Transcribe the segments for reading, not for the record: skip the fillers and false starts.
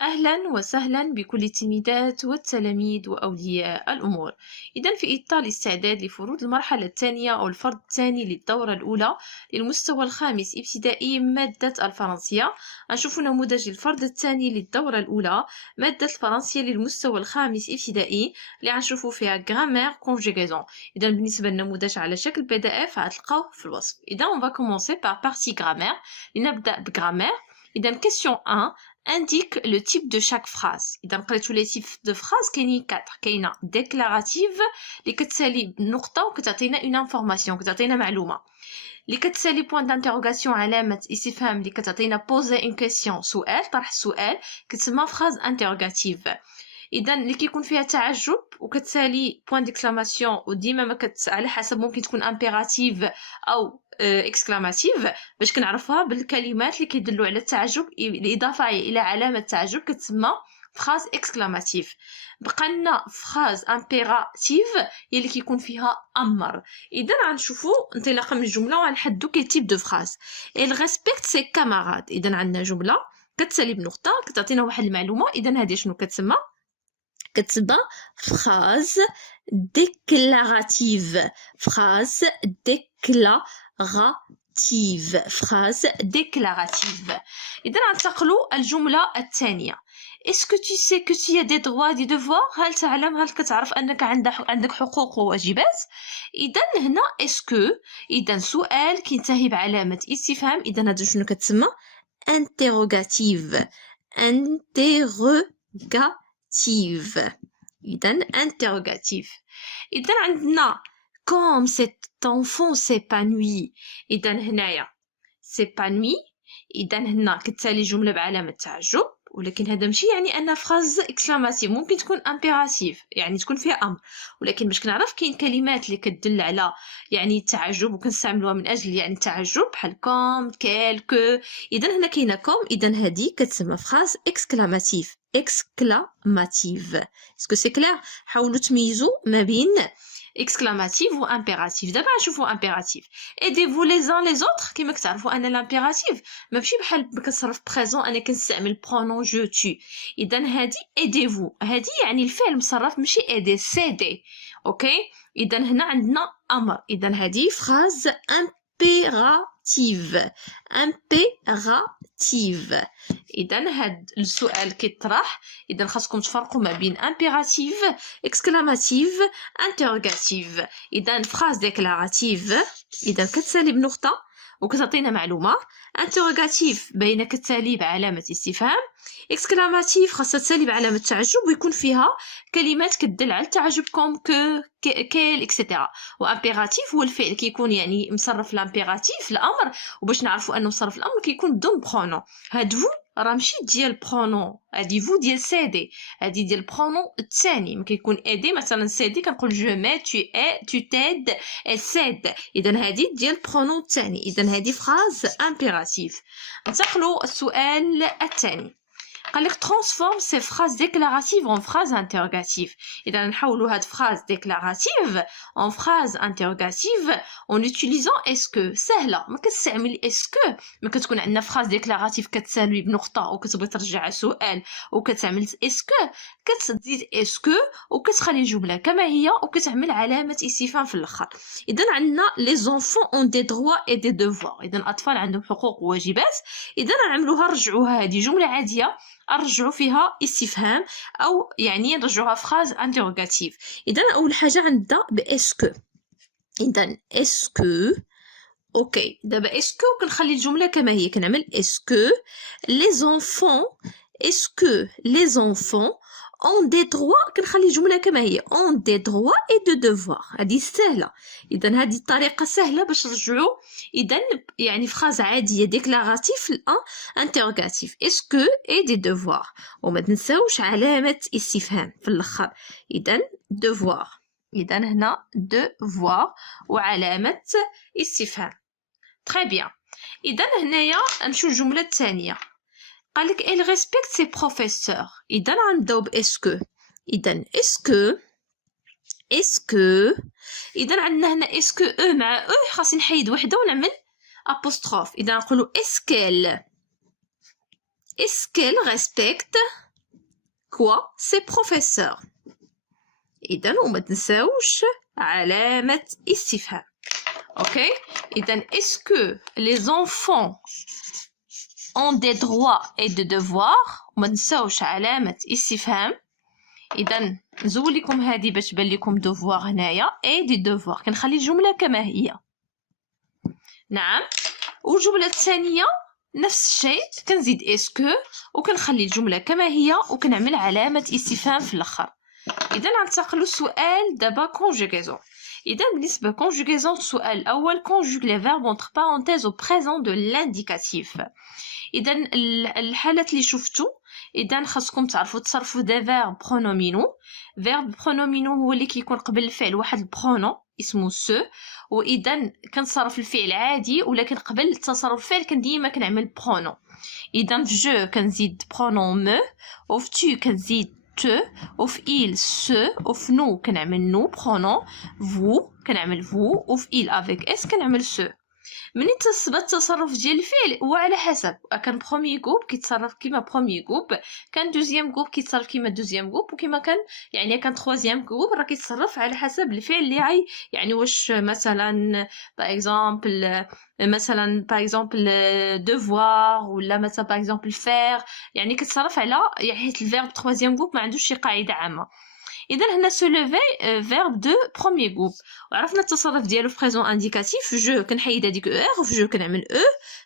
أهلا وسهلا بكل التلميذات والتلاميذ وأولياء الأمور. إذا في إطار الاستعداد لفروض المرحلة الثانية أو الفرض الثاني للدورة الأولى للمستوى الخامس ابتدائي مادة الفرنسية، نشوف نموذج الفرض الثاني للدورة الأولى مادة الفرنسية للمستوى الخامس ابتدائي اللي غنشوفو فيها غرامير كونجيغيزون. إذا بالنسبة للنموذج على شكل PDF غتلقاوه في الوصف. إذا on va commencer par partie grammaire. لنبدأ بغرامير. إذا question 1 indique le type de chaque phrase. إذا قريتو les types de phrases كاينين 4. كاينة déclarative اللي كتسالي بنقطة وكتعطينا une information، كتعطينا معلومة. اللي كتسالي point d'interrogation علامة استفهام اللي كتعطينا poser une question سؤال، طرح السؤال كتسمى phrase interrogative. إذا اللي كيكون فيها تعجب وكتسالي point d'exclamation وديما ما على حسب ممكن تكون impérative أو exclamative باش كنعرفها بالكلمات اللي كيدلوا على التعجب الإضافة إلى علامة التعجب كتسمى phrase exclamative. بقى لنا phrase impérative هي اللي كيكون فيها أمر. إذا غنشوفوا انطلاقا من الجملة وغنحددوا كي type de phrase. Elle respecte ses camarades. إذا عندنا جملة كتسالي بنقطة كتعطينا واحد المعلومة. إذا هذه شنو كتسمى؟ كتسمى phrase déclarative. phrase déclarative. phrase déclarative. إذا ننتقلوا الجملة الثانية. Est-ce que tu sais que tu as des droits et des devoirs؟ هل تعلم، هل كتعرف أنك عندك حقوق وواجبات؟ إذا هنا est-ce que إذا سؤال كينتهي بعلامة استفهام. إذا هذا شنو كتسمى؟ interrogative. interrogative. إذا interrogative. إذا عندنا comme cet enfant s'épanouit. إذا هنايا s'épanouit. إذا هنا كتسالي جملة بعلامة تعجب، ولكن هذا ماشي يعني أن فراز إكسلاماتيف، ممكن تكون امبيراتيف يعني تكون فيها أمر، ولكن باش كنعرف كاين كلمات اللي كتدل على يعني التعجب وكنستعملوها من أجل يعني التعجب بحال كوم كيلكو. إذا هنا كاينة كوم. إذا هذه كتسمى فراز إكسكلاماتيف. إكسكلاماتيف. اسكو سي كلير؟ حاولوا تميزوا ما بين exclamative ou impératif. دابا نشوفوا impératif. aidez-vous les uns les autres. كما كتعرفوا ان l'impératif ماشي بحال كنصرف présent انا كنستعمل pronom je tu. اذا هذه aidez-vous هذه يعني الفعل مصرف ماشي aider céder. اوكي. اذا هنا عندنا امر. اذا هذه phrase impérative. impérative. إذا هاد السؤال كيطرح. إذا خاصكم تفرقوا ما بين impérative exclamative interrogative. إذا phrase déclarative إذا كتسالي بنقطة وكتعطينا معلومة. interrogative باينة كتسالي بعلامة استفهام. exclamative خاصها تسالي بعلامة تعجب ويكون فيها كلمات كتدل على التعجب كوم كو كيل اكسيتيرا. وامبيراتيف هو الفعل كيكون يعني مصرف لامبيراتيف الامر، وباش نعرفوا انه مصرف الامر كيكون دون برونون. هاد فو راه ماشي ديال برونون، هادي فو ديال سيدي، هادي ديال برونون الثاني. ما كيكون ايدي مثلا سيدي كنقول جو مي تو اي تو تيد سيد. اذا هادي ديال برونون الثاني. اذا هادي فراز امبيراتيف. ننتقلوا السؤال الثاني. قال لك transforme ces phrases déclaratives en phrases interrogatives. إذا نحولوا هاد phrase déclarative en phrase interrogative en utilisant est-ce que. سهلة، ما كتستعمل est-ce que. ما كتكون عندنا phrase déclarative كتسالي بنقطة وكتبغي ترجع سؤال وكتعمل est-ce que، كتزيد est-ce que وكتخلي الجملة كما هي وكتعمل علامة استفهام في الآخر. إذا عندنا les enfants ont des droits et des devoirs. إذا الأطفال عندهم حقوق وواجبات. إذا نعملوها رجعوها هذه جملة عادية أرجعوا فيها استفهام أو يعني نرجعوها فراز انتروغاتيف. إذا أول حاجة عندنا بإسكو. إذا إسكو أوكي. دابا إسكو كنخلي الجملة كما هي كنعمل إسكو les enfants. إسكو les enfants ont des droits. كنخلي الجملة كما هي ont des droits et des devoirs. هذه سهلة. إذا هذه الطريقة سهلة باش نرجعوا. إذا يعني فراز عادية ديكلاراتيف الأن انتروغاتيف إسكو et des devoirs. وما تنساوش علامة استفهام في الآخر. إذا devoir. إذا هنا devoir وعلامة استفهام. très bien. إذا هنايا نمشيو الجملة الثانية. قال لك elle respecte ses professeurs. إذا غنبداو بإسكو. إذا إسكو إذا عندنا هنا إسكو أو مع أو خاصني نحيد وحدة ونعمل أبوستروف. إذا نقولو إسكيل respecte quoi c'est professeur. إذن وما تنساوش علامة استفهام. اوكي إذن est-ce que les enfants ont des droits et des devoirs. وما تنساوش علامة استفهام. إذن نزول لكم هذه باش تبان لكم devoir هنايا et des devoirs. كنخلي الجملة كما هي. نعم. والجملة الثانية نفس الشيء كنزيد اسكو وكنخلي الجملة كما هي وكنعمل علامة استفهام في الآخر. إذا غنتقلوا السؤال دابا conjugaison. إذا بالنسبة conjugaison السؤال الأول conjugue les verbes entre parenthèses au présent de l'indicatif. إذا الحالات اللي شفتوا إذا خاصكم تعرفوا تصرفوا des verbes pronominaux. verbe pronominaux هو اللي كيكون قبل الفعل واحد البرونون اسمه سو. واذا كنصرف الفعل عادي ولكن قبل التصرف الفعل ديما كنعمل برونون. اذا في جو كنزيد برونون مو وفي تو كنزيد تو وفي إل سو وفي نو كنعمل نو برونون فو كنعمل فو وفي إل افيك اس كنعمل سو. منين تصبت التصرف ديال الفعل هو على حسب كان بروميي جروب كيتصرف كيما بروميي جروب كان دوزيام جروب كيتصرف كيما دوزيام جروب وكيما كان يعني كان تروازيام جروب راه كيتصرف على حسب الفعل اللي عاي يعني واش مثلا باغ اكزومبل مثلا باغ اكزومبل دوفوار ولا مثلا باغ اكزومبل فير يعني كيتصرف على يعني حيت الفيرب تروازيام جروب ما عندوش شي قاعده عامه. إذا هنا se lever verbe de premier groupe. وعرفنا التصرف ديالو في présent indicatif. جو كنحيد هذيك ار في جو كنعمل او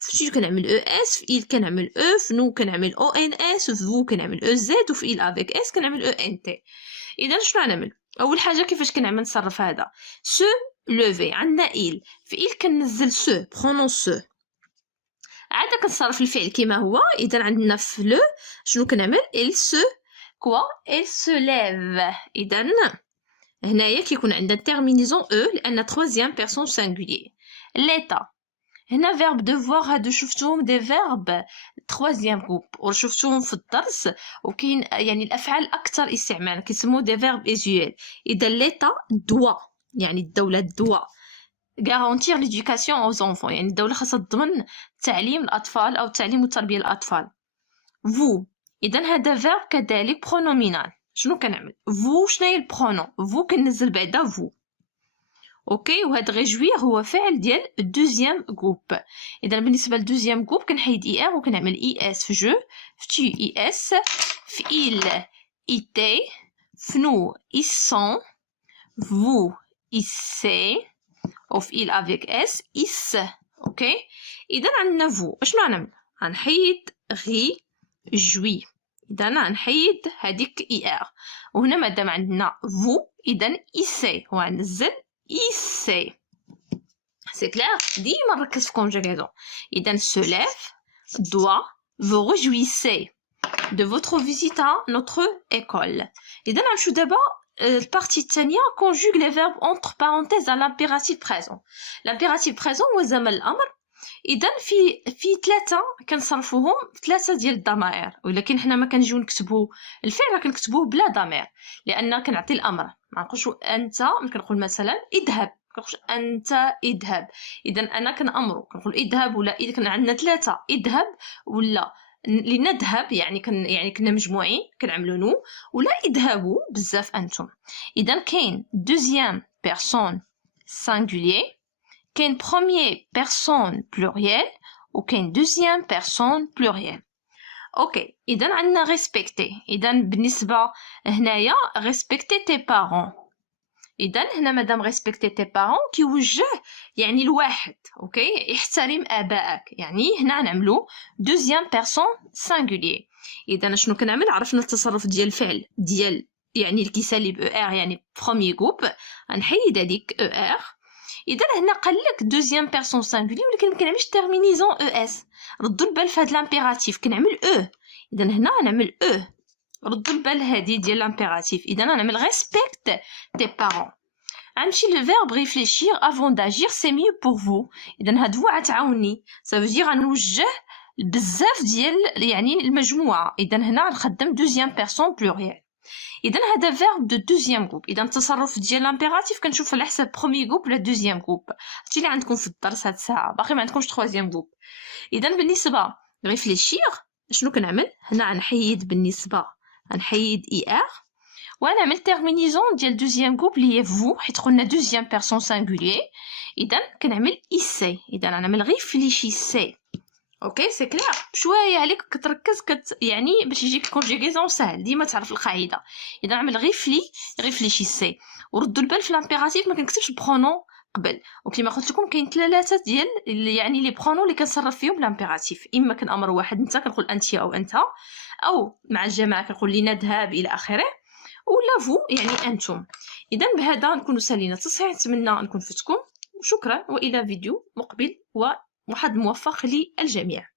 في تو كنعمل او اس في إل كنعمل او في نو كنعمل او ان اس في فو كنعمل او زد وفي إل افيك اس كنعمل او ان تي. إذا شنو غنعمل؟ أول حاجة كيفاش كنعمل نصرف هذا se lever. عندنا إل في إل كننزل سو برونون سو عاد كنصرف الفعل كيما هو. إذا عندنا في لو شنو كنعمل il se quoi elle se lève. إذن هنايا كيكون عندنا terminaison e لأن troisième personne singulier. l'état هنا verbe devoir هادو شفتوهم دي verbe troisième groupe وشفتوهم في الدرس وكاين يعني الأفعال أكثر استعمالا كيسموه دي verbe usuel. إذا l'état doit يعني الدولة doit garantir l'éducation aux enfants يعني الدولة خاصها تضمن تعليم الأطفال أو تعليم وتربية الأطفال. vous إذا هذا verbe كذلك pronominal. شنو كنعمل vous شناهي البرونون vous كننزل بعدا vous. اوكي وهذا réjouir هو فعل ديال دوزيام جروب. اذا بالنسبه لدوزيام جروب كنحيد اي ار وكنعمل اي اس في جو في تي اي اس في إل اي تي في نو اي سون vous issez وفي إل افيك اس إس. اوكي اذا عندنا vous شنو غنعمل غنحيد غي جوي. إذا غنحيد هذيك اي ار وهنا مادام عندنا vous إذا إيسي وغنزل إيسي. سي كلير ديما نركز في conjugaison. إذا se lève doit vous réjouissez de votre visite à notre école. إذا غنمشيو دابا البارتي الثانية conjugue les verbes entre parenthèses à l'impératif présent. l'impératif présent هو زمن الأمر. اذا في ثلاثه كنصرفوهم ثلاثه ديال الضمائر ولكن حنا ما كنجيو نكتبوا الفعل كنكتبوه بلا ضمير لان كنعطي الامر ما نقولش انت كنقول مثلا اذهب كنقولش انت اذهب. اذا انا كنامرو كنقول اذهب ولا اذا كان عندنا ثلاثه اذهب ولا لنذهب يعني كنا مجموعين كنعملوا نو ولا اذهبوا بزاف انتم. اذا كاين دوزيام بيرسون سينغولير كاين premier personne pluriel وكاين deuxième personne pluriel. اوكي اذا عندنا respecter. اذا بالنسبه هنايا respecter tes parents. اذا هنا مادام respecter tes parents كيوجه يعني الواحد اوكي يحترم ابائك يعني هنا نعملو deuxième personne singulier. اذا شنو كنعمل عرفنا التصرف ديال الفعل ديال يعني اللي كيسالي ب ار يعني premier groupe غنحيد هذيك ار. إذا هنا قال لك دوزيام بيرسون سينغولي ولكن ما كنعملش تيرمينيزون او اس. ردوا البال في هذا الامبيراتيف كنعمل او. إذا هنا نعمل او. ردوا البال هذه ديال الامبيراتيف. إذا نعمل ريسبكت تي بارون. غنمشي للفيرب ريفليشير افون داجير سي ميو بور فو. إذا هاد فو غتعاوني سا فو دير غنوجه بزاف ديال يعني المجموعة. إذا هنا غنخدم دوزيام بيرسون بلوريال. إذا هذا فيرب دو دوزيام جروب. إذا التصرف ديال لامبيراتيف كنشوف على حساب بروميي جروب ولا دوزيام جروب. هادشي اللي عندكم في الدرس هاد الساعة باقي ما عندكمش تروازيام جروب. إذا بالنسبة ريفليشير شنو كنعمل هنا غنحيد بالنسبة غنحيد اي ار ونعمل تيرمينيزون ديال دوزيام جروب اللي هي فو، حيت قلنا دوزيام بيرسون سانغولير. اذا كنعمل اي سي، اذا غنعمل غير فليشي سي. اوكي سي كلير. بشويه عليك كتركز يعني باش يجيك كونجيغيزون ساهل، ديما تعرف القاعده. اذا نعمل غير فليشي سي. وردوا البال في لامبيراتيف ما كنكتبش برونون قبل، وكما قلت لكم كاين ثلاثه ديال يعني لي برونون اللي كنصرف فيهم لامبيراتيف. اما كان امر واحد انت كنقول انت او انت، او مع الجماعه كنقول لينا ذهب الى اخره، ولا فو يعني انتم. اذا بهذا نكونوا سالينا التصحيح. نتمنى نكون فتكم، وشكرا والى فيديو مقبل وواحد موفق للجميع.